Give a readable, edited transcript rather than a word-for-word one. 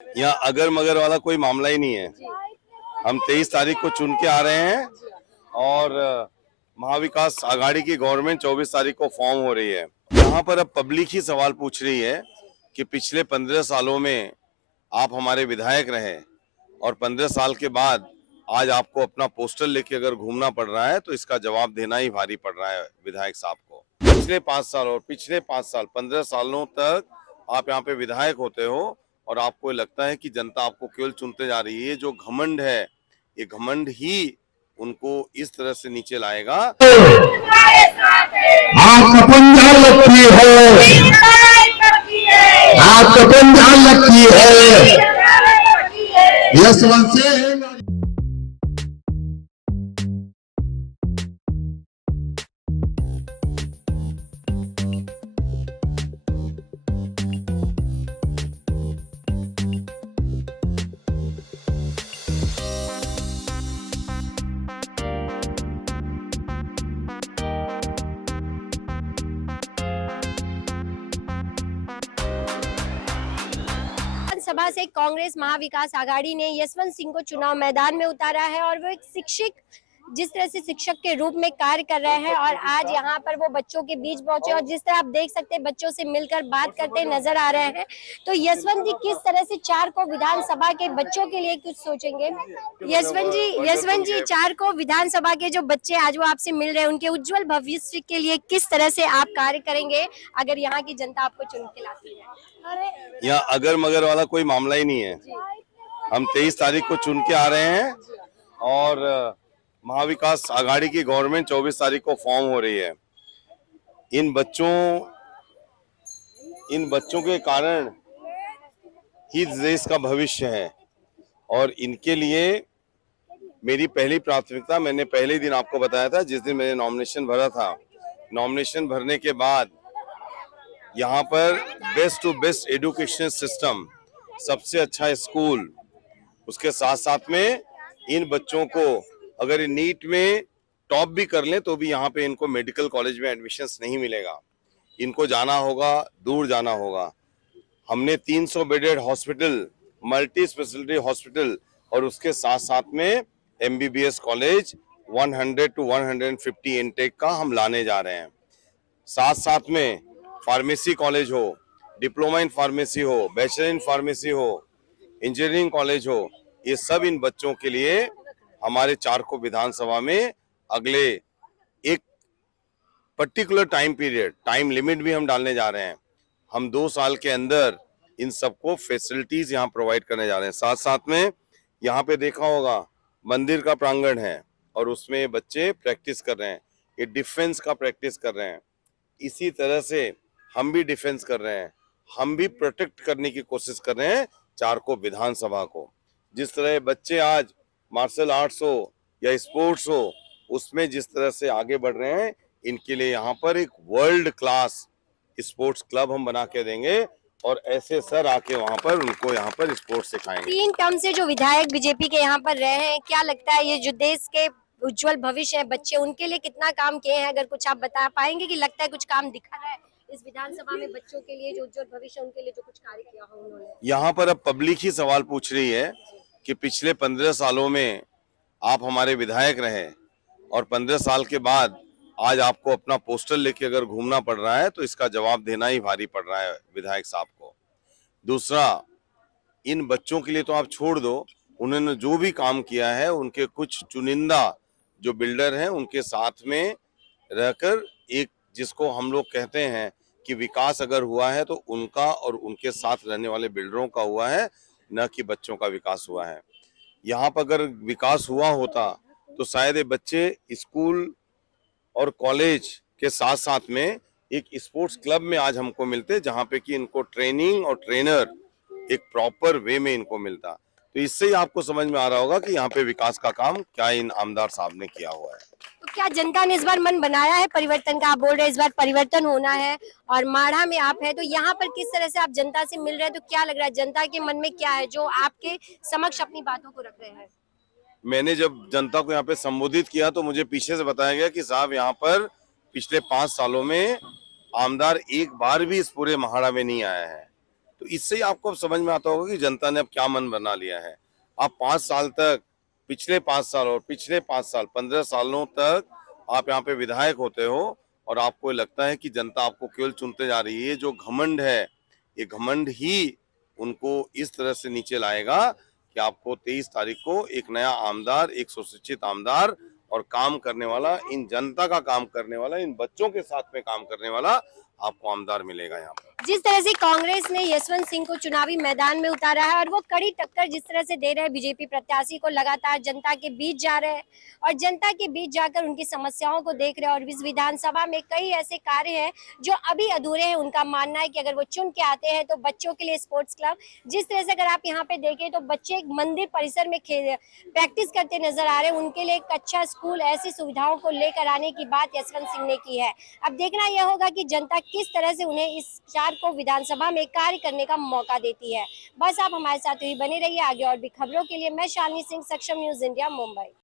यहाँ अगर मगर वाला कोई मामला ही नहीं है। हम 23 तारीख को चुन के आ रहे हैं और महाविकास आघाड़ी की गवर्नमेंट 24 तारीख को फॉर्म हो रही है। यहाँ पर अब पब्लिक ही सवाल पूछ रही है कि पिछले 15 सालों में आप हमारे विधायक रहे और 15 साल के बाद आज आपको अपना पोस्टर लेके अगर घूमना पड़ रहा है तो इसका जवाब देना ही भारी पड़ रहा है विधायक साहब को। पिछले 5 साल और पिछले 5 साल 15 सालों तक आप यहाँ पे विधायक होते हो और आपको लगता है कि जनता आपको केवल चुनते जा रही है। जो घमंड है, ये घमंड ही उनको इस तरह से नीचे लाएगा। आपका पंजा लगती है, आपका पंजा लगती है, यशवंत से सभा से कांग्रेस महाविकास आघाड़ी ने यशवंत सिंह को चुनाव मैदान में उतारा है और वो एक शिक्षक जिस तरह से शिक्षक के रूप में कार्य कर रहे हैं और आज यहाँ पर वो बच्चों के बीच पहुंचे और जिस तरह आप देख सकते हैं बच्चों से मिलकर बात करते नजर आ रहे हैं। तो यशवंत जी किस तरह से 4 को विधानसभा के बच्चों के लिए कुछ सोचेंगे? यशवंत जी 4 को विधानसभा के जो बच्चे आज वो आपसे मिल रहे हैं उनके उज्जवल भविष्य के लिए किस तरह से आप कार्य करेंगे अगर यहाँ की जनता आपको चुन के लाती है? यहाँ अगर मगर वाला कोई मामला ही नहीं है। हम 23 तारीख को चुन के आ रहे हैं और महाविकास आघाड़ी की गवर्नमेंट 24 तारीख को फॉर्म हो रही है। इन बच्चों के कारण ही देश का भविष्य है और इनके लिए मेरी पहली प्राथमिकता, मैंने पहले दिन आपको बताया था जिस दिन मैंने नॉमिनेशन भरा था, नॉमिनेशन भरने के बाद यहाँ पर best to best education system, सबसे अच्छा स्कूल, उसके साथ साथ में इन बच्चों को अगर नीट में टॉप भी कर लें तो भी यहाँ पे इनको मेडिकल कॉलेज में एडमिशन्स नहीं मिलेगा। इनको जाना होगा, दूर जाना होगा। हमने 300 bedded hospital, multi speciality hospital और उसके साथ साथ में MBBS कॉलेज 100 to 150 इनटेक का हम लाने जा रहे हैं। साथ साथ में फार्मेसी कॉलेज हो, डिप्लोमा इन फार्मेसी हो, बैचलर इन फार्मेसी हो, इंजीनियरिंग कॉलेज हो, ये सब इन बच्चों के लिए हमारे 4 को विधानसभा में अगले एक particular time period, time limit भी हम डालने जा रहे हैं। हम 2 साल के अंदर इन सबको फैसिलिटीज यहाँ प्रोवाइड करने जा रहे हैं। साथ साथ में यहाँ पे देखा होगा मंदिर का प्रांगण है और उसमें बच्चे प्रैक्टिस कर रहे हैं, ये डिफेंस का प्रैक्टिस कर रहे हैं। इसी तरह से हम भी डिफेंस कर रहे हैं, हम भी प्रोटेक्ट करने की कोशिश कर रहे हैं 4 को विधानसभा को। जिस तरह बच्चे आज मार्शल आर्ट्स हो या स्पोर्ट्स हो उसमें जिस तरह से आगे बढ़ रहे हैं, इनके लिए यहाँ पर एक वर्ल्ड क्लास स्पोर्ट्स क्लब हम बना के देंगे और ऐसे सर आके वहाँ पर उनको यहाँ पर स्पोर्ट्स सिखाएंगे। 3 टर्म से जो विधायक बीजेपी के यहाँ पर रहे हैं, क्या लगता है ये जो देश के उज्जवल भविष्य है बच्चे, उनके लिए कितना काम किए हैं? अगर कुछ आप बता पाएंगे कि लगता है कुछ काम दिखा रहा है इस विधानसभा में बच्चों के लिए जो उज्जवल भविष्य उनके लिए जो कुछ कार्य किया हो उन्होंने? यहाँ पर अब पब्लिक ही सवाल पूछ रही है कि पिछले 15 सालों में आप हमारे विधायक रहे और 15 साल के बाद आज आपको अपना पोस्टर लेके अगर घूमना पड़ रहा है तो इसका जवाब देना ही भारी पड़ रहा है विधायक साहब को। दूसरा, इन बच्चों के लिए तो आप छोड़ दो, उन्होंने जो भी काम किया है उनके कुछ चुनिंदा जो बिल्डर हैं उनके साथ में रहकर एक जिसको हम लोग कहते हैं कि विकास अगर हुआ है तो उनका और उनके साथ रहने वाले बिल्डरों का हुआ है, न कि बच्चों का विकास हुआ है। यहाँ पर अगर विकास हुआ होता तो शायद ये बच्चे स्कूल और कॉलेज के साथ साथ में एक स्पोर्ट्स क्लब में आज हमको मिलते, जहाँ पे कि इनको ट्रेनिंग और ट्रेनर एक प्रॉपर वे में इनको मिलता। तो इससे ही आपको समझ में आ रहा होगा कि यहाँ पे विकास का काम क्या इन आमदार साहब ने किया हुआ है। तो क्या जनता ने इस बार मन बनाया है परिवर्तन का? आप बोल रहे हैं इस बार परिवर्तन होना है और माढ़ा में आप है, तो यहाँ पर किस तरह से आप जनता से मिल रहे हैं? तो क्या लग रहा है जनता के मन में क्या है जो आपके समक्ष अपनी बातों को रख रहे हैं? मैंने जब जनता को यहाँ पे संबोधित किया तो मुझे पीछे से बताया गया कि साहब यहाँ पर पिछले 5 सालों में आमदार एक बार भी इस पूरे महाड़ा में नहीं आया है तो इससे ही आपको अब समझ में आता होगा कि जनता ने अब क्या मन बना लिया है। आप 5 साल तक, पिछले 5 साल और पिछले 5 साल 15 सालों तक आप यहाँ पे विधायक होते हो और आपको लगता है कि जनता आपको केवल चुनते जा रही है। ये जो घमंड है, ये घमंड ही उनको इस तरह से नीचे लाएगा कि आपको 23 तारीख को एक नया आमदार, एक सुशिक्षित आमदार और काम करने वाला, इन जनता का काम करने वाला, इन बच्चों के साथ में काम करने वाला आपको आमदार मिलेगा यहाँ पर। जिस तरह से कांग्रेस ने यशवंत सिंह को चुनावी मैदान में उतारा है और वो कड़ी टक्कर जिस तरह से दे रहे हैं बीजेपी प्रत्याशी को, लगातार जनता के बीच जा रहे हैं और जनता के बीच जाकर उनकी समस्याओं को देख रहे हैं। और इस विधानसभा में कई ऐसे कार्य हैं जो अभी अधूरे हैं। उनका मानना है कि अगर वो चुन के आते हैं तो बच्चों के लिए स्पोर्ट्स क्लब, जिस तरह से अगर आप यहाँ पे देखें तो बच्चे एक मंदिर परिसर में प्रैक्टिस करते नजर आ रहे हैं, उनके लिए एक अच्छा स्कूल, ऐसी सुविधाओं को लेकर आने की बात यशवंत सिंह ने की है। अब देखना यह होगा कि जनता किस तरह से उन्हें इस 4 को विधानसभा में कार्य करने का मौका देती है। बस आप हमारे साथ ही बने रहिए। आगे और भी खबरों के लिए मैं शालिनी सिंह, सक्षम न्यूज इंडिया, मुंबई।